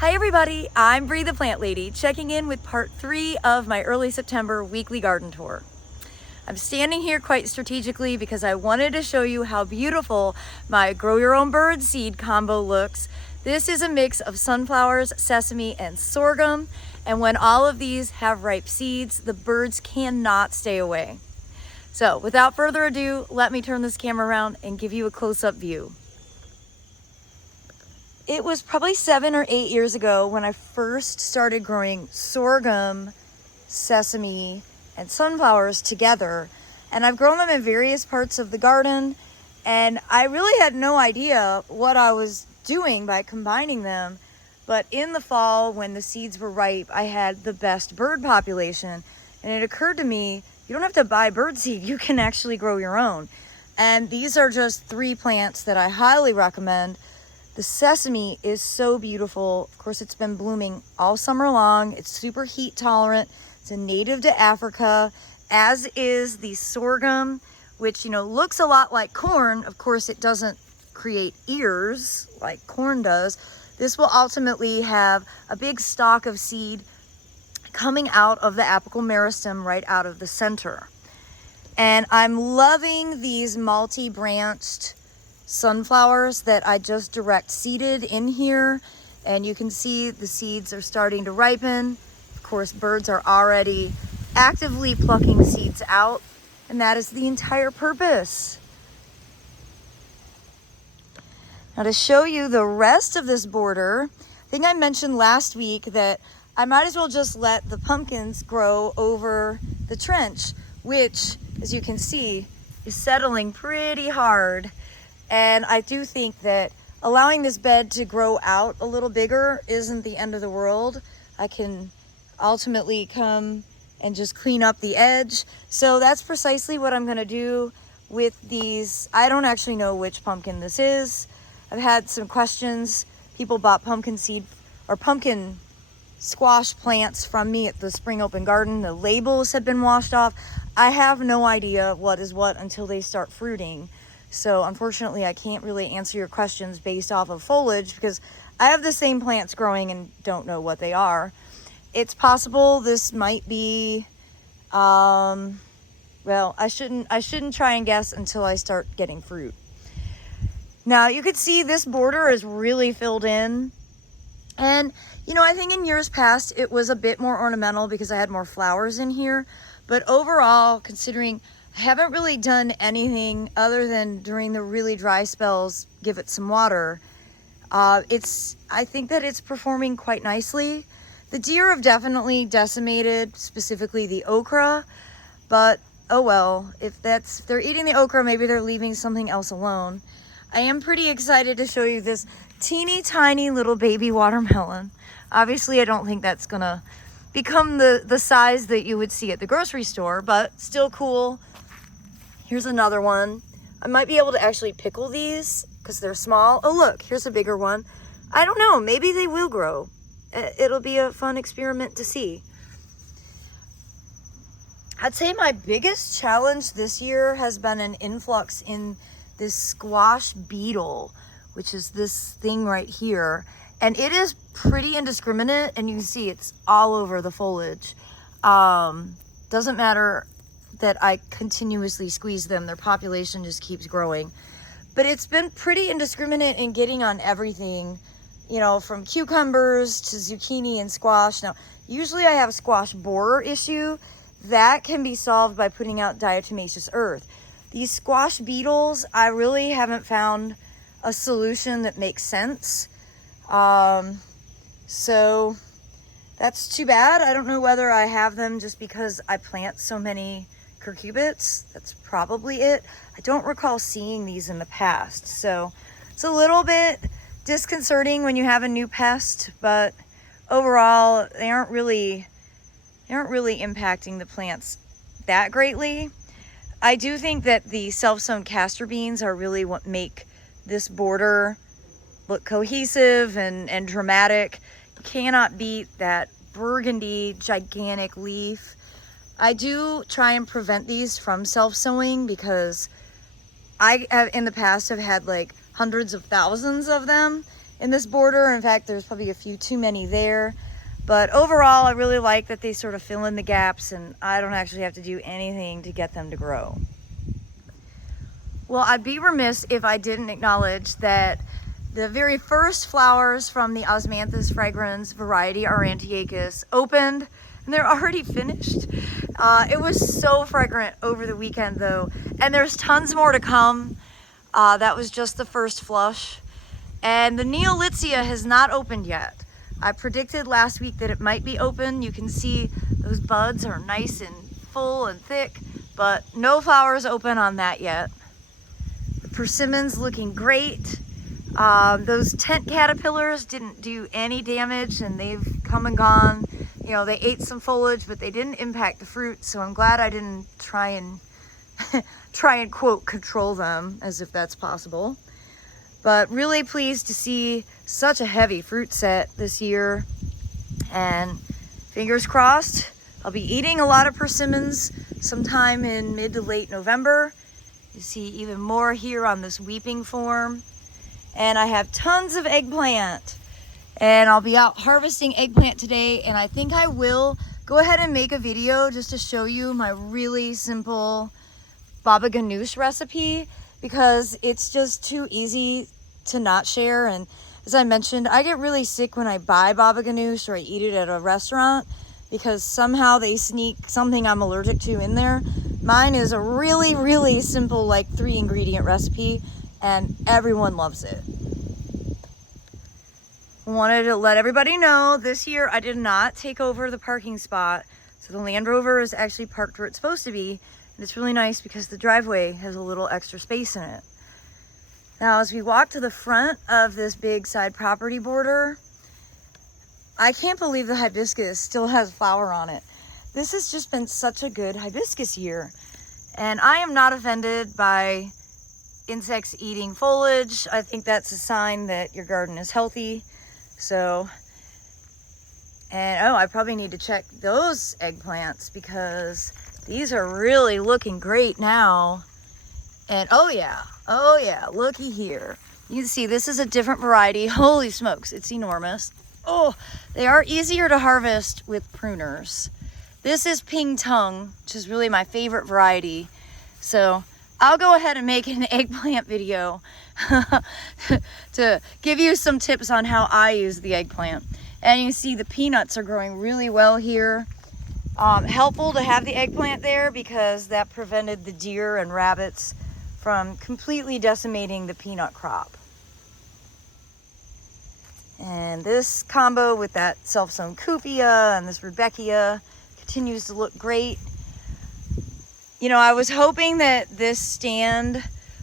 Hi everybody, I'm Bree the Plant Lady, checking in with part 3 of my early September weekly garden tour. I'm standing here quite strategically because I wanted to show you how beautiful my grow your own bird seed combo looks. This is a mix of sunflowers, sesame, and sorghum, and when all of these have ripe seeds, the birds cannot stay away. So without further ado, let me turn this camera around and give you a close-up view. It was probably 7 or 8 years ago when I first started growing sorghum, sesame, and sunflowers together. And I've grown them in various parts of the garden. And I really had no idea what I was doing by combining them. But in the fall, when the seeds were ripe, I had the best bird population. And it occurred to me, you don't have to buy bird seed, you can actually grow your own. And these are just 3 plants that I highly recommend. The sesame is so beautiful. Of course, it's been blooming all summer long. It's super heat tolerant. It's a native to Africa, as is the sorghum, which, looks a lot like corn. Of course, it doesn't create ears like corn does. This will ultimately have a big stalk of seed coming out of the apical meristem right out of the center. And I'm loving these multi-branched sunflowers that I just direct seeded in here, and you can see the seeds are starting to ripen. Of course, birds are already actively plucking seeds out, and that is the entire purpose. Now, to show you the rest of this border, I think I mentioned last week that I might as well just let the pumpkins grow over the trench, which, as you can see, is settling pretty hard. And I do think that allowing this bed to grow out a little bigger isn't the end of the world. I can ultimately come and just clean up the edge. So that's precisely what I'm gonna do with these. I don't actually know which pumpkin this is. I've had some questions. People bought pumpkin seed or pumpkin squash plants from me at the Spring Open Garden. The labels have been washed off. I have no idea what is what until they start fruiting. So unfortunately, I can't really answer your questions based off of foliage because I have the same plants growing and don't know what they are. It's possible this might be, well, I shouldn't try and guess until I start getting fruit. Now you could see this border is really filled in. And, I think in years past, it was a bit more ornamental because I had more flowers in here. But overall, considering I haven't really done anything other than during the really dry spells, give it some water. I think that it's performing quite nicely. The deer have definitely decimated, specifically the okra, but oh well, if they're eating the okra, maybe they're leaving something else alone. I am pretty excited to show you this teeny tiny little baby watermelon. Obviously, I don't think that's gonna become the size that you would see at the grocery store, but still cool. Here's another one. I might be able to actually pickle these because they're small. Oh, look, here's a bigger one. I don't know, maybe they will grow. It'll be a fun experiment to see. I'd say my biggest challenge this year has been an influx in this squash beetle, which is this thing right here. And it is pretty indiscriminate, and you can see it's all over the foliage. Doesn't matter that I continuously squeeze them, their population just keeps growing. But it's been pretty indiscriminate in getting on everything, from cucumbers to zucchini and squash. Now, usually I have a squash borer issue. That can be solved by putting out diatomaceous earth. These squash beetles, I really haven't found a solution that makes sense. So that's too bad. I don't know whether I have them just because I plant so many cucurbits. That's probably it. I don't recall seeing these in the past. So it's a little bit disconcerting when you have a new pest, but overall they aren't really impacting the plants that greatly. I do think that the self-sown castor beans are really what make this border look cohesive and dramatic. You cannot beat that burgundy gigantic leaf. I do try and prevent these from self-sowing because I have in the past have had like hundreds of thousands of them, in this border. In fact, there's probably a few too many there. But overall, I really like that they sort of fill in the gaps and I don't actually have to do anything to get them to grow. Well, I'd be remiss if I didn't acknowledge that the very first flowers from the Osmanthus fragrans variety, Aurantiacus, opened and they're already finished. It was so fragrant over the weekend though, and there's tons more to come. That was just the first flush. And the Neolitsia has not opened yet. I predicted last week that it might be open. You can see those buds are nice and full and thick, but no flowers open on that yet. The persimmons looking great. Those tent caterpillars didn't do any damage and they've come and gone. You know, they ate some foliage, but they didn't impact the fruit. So I'm glad I didn't try and quote control them, as if that's possible. But really pleased to see such a heavy fruit set this year. And fingers crossed, I'll be eating a lot of persimmons sometime in mid to late November. You see even more here on this weeping form. And I have tons of eggplant. And I'll be out harvesting eggplant today. And I think I will go ahead and make a video just to show you my really simple baba ganoush recipe, because it's just too easy to not share. And as I mentioned, I get really sick when I buy baba ganoush or I eat it at a restaurant because somehow they sneak something I'm allergic to in there. Mine is a really, really simple, like 3-ingredient recipe, and everyone loves it. Wanted to let everybody know this year I did not take over the parking spot. So the Land Rover is actually parked where it's supposed to be. And it's really nice because the driveway has a little extra space in it. Now, as we walk to the front of this big side property border, I can't believe the hibiscus still has flower on it. This has just been such a good hibiscus year. And I am not offended by insects eating foliage. I think that's a sign that your garden is healthy. So, and oh, I probably need to check those eggplants because these are really looking great now. And oh yeah, looky here. You can see this is a different variety. Holy smokes, it's enormous. Oh, they are easier to harvest with pruners. This is Ping Tung, which is really my favorite variety. So I'll go ahead and make an eggplant video to give you some tips on how I use the eggplant. And you can see the peanuts are growing really well here. Helpful to have the eggplant there because that prevented the deer and rabbits from completely decimating the peanut crop. And this combo with that self-sown Cupia and this Rudbeckia continues to look great. You know, I was hoping that this stand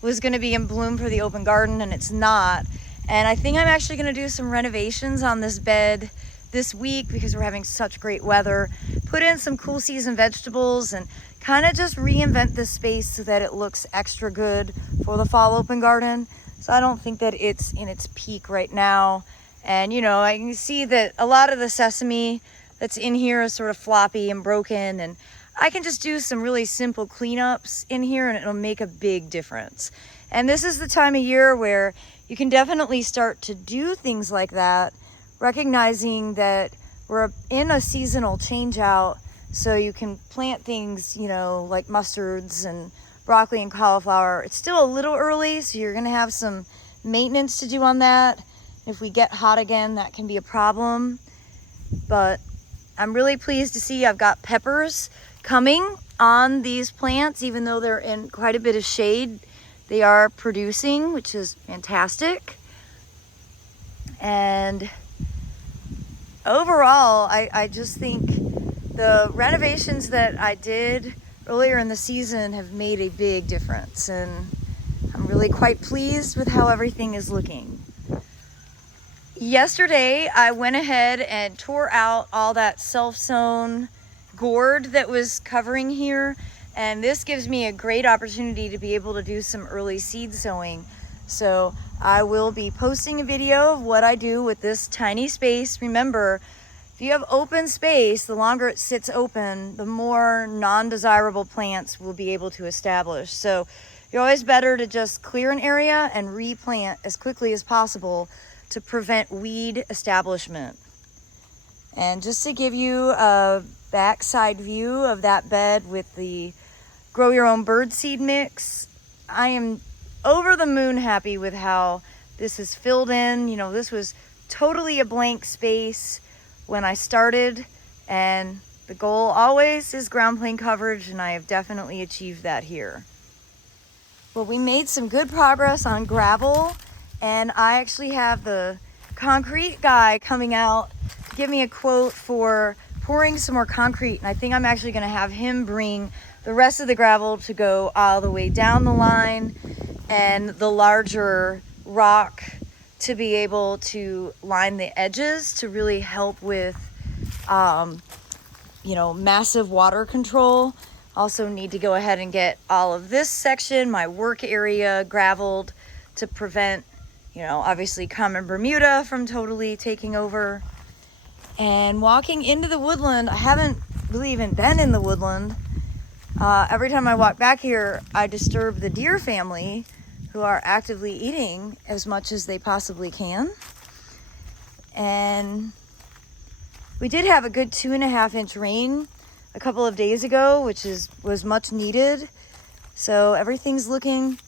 was going to be in bloom for the open garden, and it's not. And I think I'm actually going to do some renovations on this bed this week because we're having such great weather. Put in some cool season vegetables and kind of just reinvent this space so that it looks extra good for the fall open garden. So I don't think that it's in its peak right now. And you know, I can see that a lot of the sesame that's in here is sort of floppy and broken, and I can just do some really simple cleanups in here and it'll make a big difference. And this is the time of year where you can definitely start to do things like that, recognizing that we're in a seasonal change out. So you can plant things, you know, like mustards and broccoli and cauliflower. It's still a little early, so you're gonna have some maintenance to do on that. If we get hot again, that can be a problem. But I'm really pleased to see I've got peppers coming on these plants, even though they're in quite a bit of shade. They are producing, which is fantastic. And overall, I just think the renovations that I did earlier in the season have made a big difference. And I'm really quite pleased with how everything is looking. Yesterday, I went ahead and tore out all that self-sown gourd that was covering here, and this gives me a great opportunity to be able to do some early seed sowing. So I will be posting a video of what I do with this tiny space. Remember, if you have open space, the longer it sits open, the more non-desirable plants will be able to establish. So you're always better to just clear an area and replant as quickly as possible to prevent weed establishment. And just to give you a backside view of that bed with the grow your own birdseed mix, I am over the moon happy with how this is filled in. You know, this was totally a blank space when I started, and the goal always is ground plane coverage, and I have definitely achieved that here. Well, we made some good progress on gravel, and I actually have the concrete guy coming out to give me a quote for pouring some more concrete, and I think I'm actually going to have him bring the rest of the gravel to go all the way down the line, and the larger rock to be able to line the edges to really help with you know, massive water control. Also need to go ahead and get all of this section, my work area, graveled to prevent, you know, obviously common Bermuda from totally taking over. And walking into the woodland, I haven't really even been in the woodland. Every time I walk back here, I disturb the deer family, who are actively eating as much as they possibly can. And we did have a good 2.5-inch rain a couple of days ago, which was much needed. So everything's looking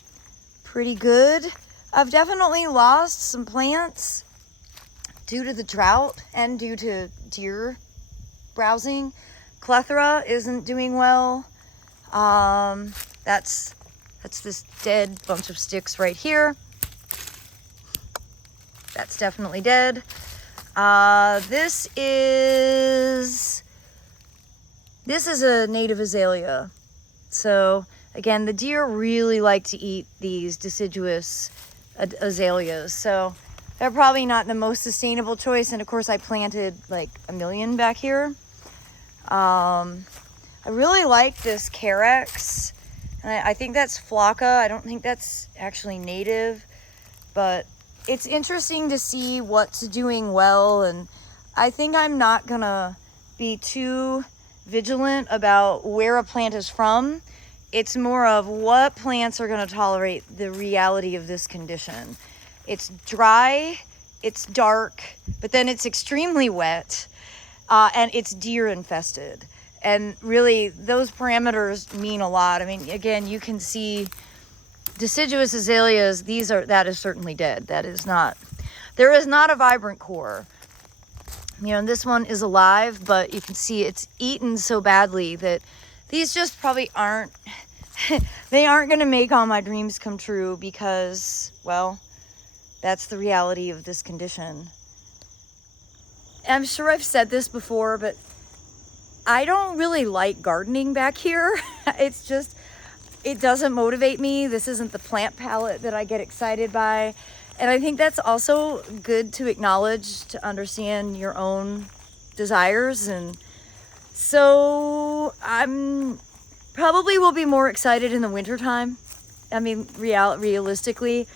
pretty good. I've definitely lost some plants due to the drought and due to deer browsing. Clethra isn't doing well. That's this dead bunch of sticks right here. That's definitely dead. This is a native azalea. So again, the deer really like to eat these deciduous azaleas. So they're probably not the most sustainable choice. And of course I planted like 1 million back here. I really like this Carex. And I think that's Flocka. I don't think that's actually native, but it's interesting to see what's doing well. And I think I'm not gonna be too vigilant about where a plant is from. It's more of what plants are gonna tolerate the reality of this condition. It's dry, it's dark, but then it's extremely wet, and it's deer infested. And really, those parameters mean a lot. I mean, again, you can see deciduous azaleas, that is certainly dead. There is not a vibrant core. You know, and this one is alive, but you can see it's eaten so badly that these just probably aren't, they aren't gonna make all my dreams come true because, well, that's the reality of this condition. I'm sure I've said this before, but I don't really like gardening back here. It doesn't motivate me. This isn't the plant palette that I get excited by. And I think that's also good to acknowledge, to understand your own desires. And so I'm probably will be more excited in the wintertime. I mean, realistically,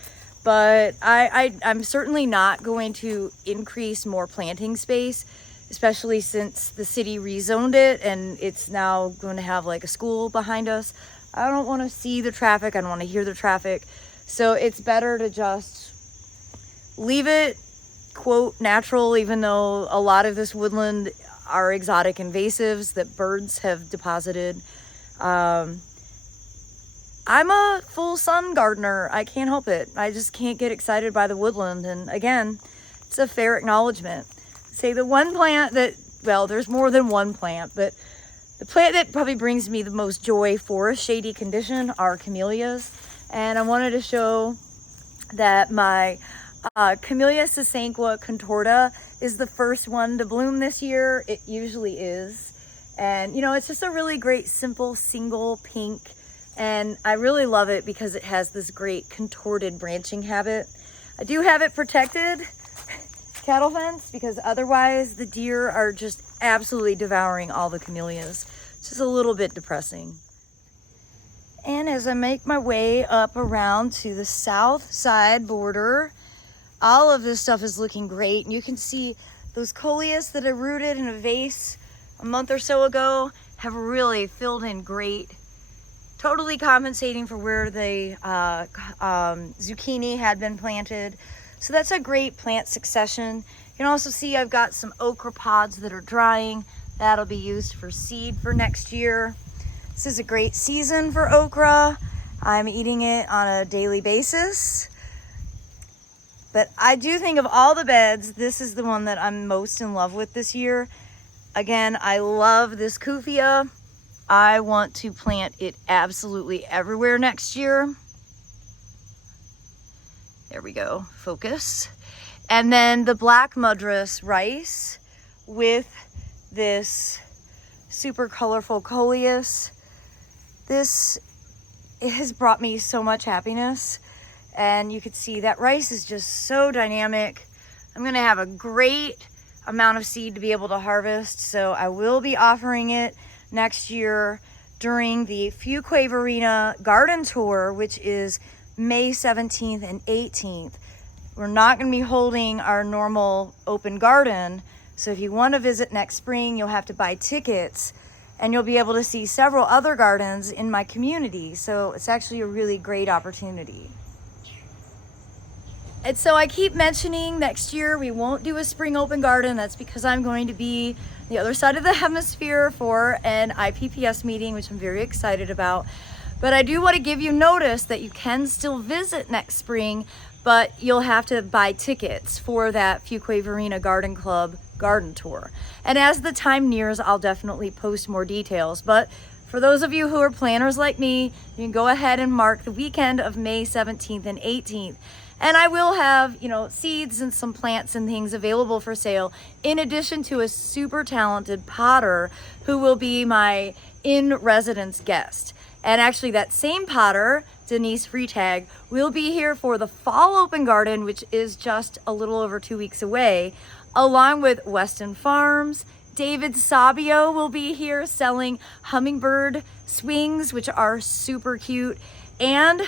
but I'm certainly not going to increase more planting space, especially since the city rezoned it and it's now going to have like a school behind us. I don't want to see the traffic. I don't want to hear the traffic. So it's better to just leave it, quote, natural, even though a lot of this woodland are exotic invasives that birds have deposited. I'm a full sun gardener. I can't help it. I just can't get excited by the woodland. And again, it's a fair acknowledgement. Say the one plant that, well, there's more than one plant, but the plant that probably brings me the most joy for a shady condition are camellias. And I wanted to show that my Camellia sasanqua contorta is the first one to bloom this year. It usually is. And, you know, it's just a really great, simple, single pink. And I really love it because it has this great contorted branching habit. I do have it protected, cattle fence, because otherwise the deer are just absolutely devouring all the camellias. It's just a little bit depressing. And as I make my way up around to the south side border, all of this stuff is looking great. And you can see those coleus that I rooted in a vase a month or so ago have really filled in great, totally compensating for where the zucchini had been planted. So that's a great plant succession. You can also see I've got some okra pods that are drying. That'll be used for seed for next year. This is a great season for okra. I'm eating it on a daily basis. But I do think of all the beds, this is the one that I'm most in love with this year. Again, I love this Kufia. I want to plant it absolutely everywhere next year. There we go, focus. And then the black Madras rice with this super colorful coleus. It has brought me so much happiness. And you can see that rice is just so dynamic. I'm gonna have a great amount of seed to be able to harvest. So I will be offering it next year during the Fuquay-Varina garden tour, which is May 17th and 18th. We're not gonna be holding our normal open garden. So if you wanna visit next spring, you'll have to buy tickets and you'll be able to see several other gardens in my community. So it's actually a really great opportunity. And so I keep mentioning next year we won't do a spring open garden. That's because I'm going to be the other side of the hemisphere for an IPPS meeting, which I'm very excited about. But I do want to give you notice that you can still visit next spring, but you'll have to buy tickets for that Fuquay-Varina Garden Club garden tour. And as the time nears, I'll definitely post more details. But for those of you who are planners like me, you can go ahead and mark the weekend of May 17th and 18th. And I will have, seeds and some plants and things available for sale, in addition to a super talented potter who will be my in-residence guest. And actually that same potter, Denise Freitag, will be here for the fall open garden, which is just a little over 2 weeks away, along with Weston Farms. David Sabio will be here selling hummingbird swings, which are super cute. And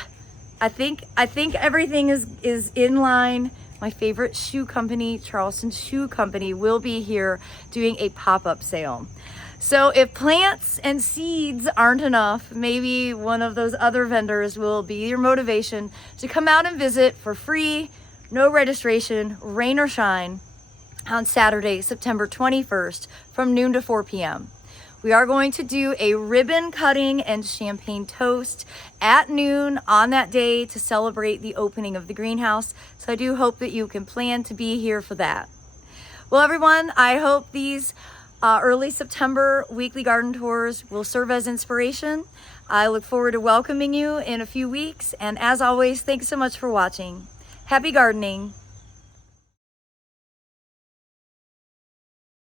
I think everything is in line. My favorite shoe company, Charleston Shoe Company, will be here doing a pop-up sale. So if plants and seeds aren't enough, maybe one of those other vendors will be your motivation to come out and visit for free, no registration, rain or shine, on Saturday, September 21st from noon to 4 p.m. We are going to do a ribbon cutting and champagne toast at noon on that day to celebrate the opening of the greenhouse. So I do hope that you can plan to be here for that. Well, everyone, I hope these early September weekly garden tours will serve as inspiration. I look forward to welcoming you in a few weeks. And as always, thanks so much for watching. Happy gardening.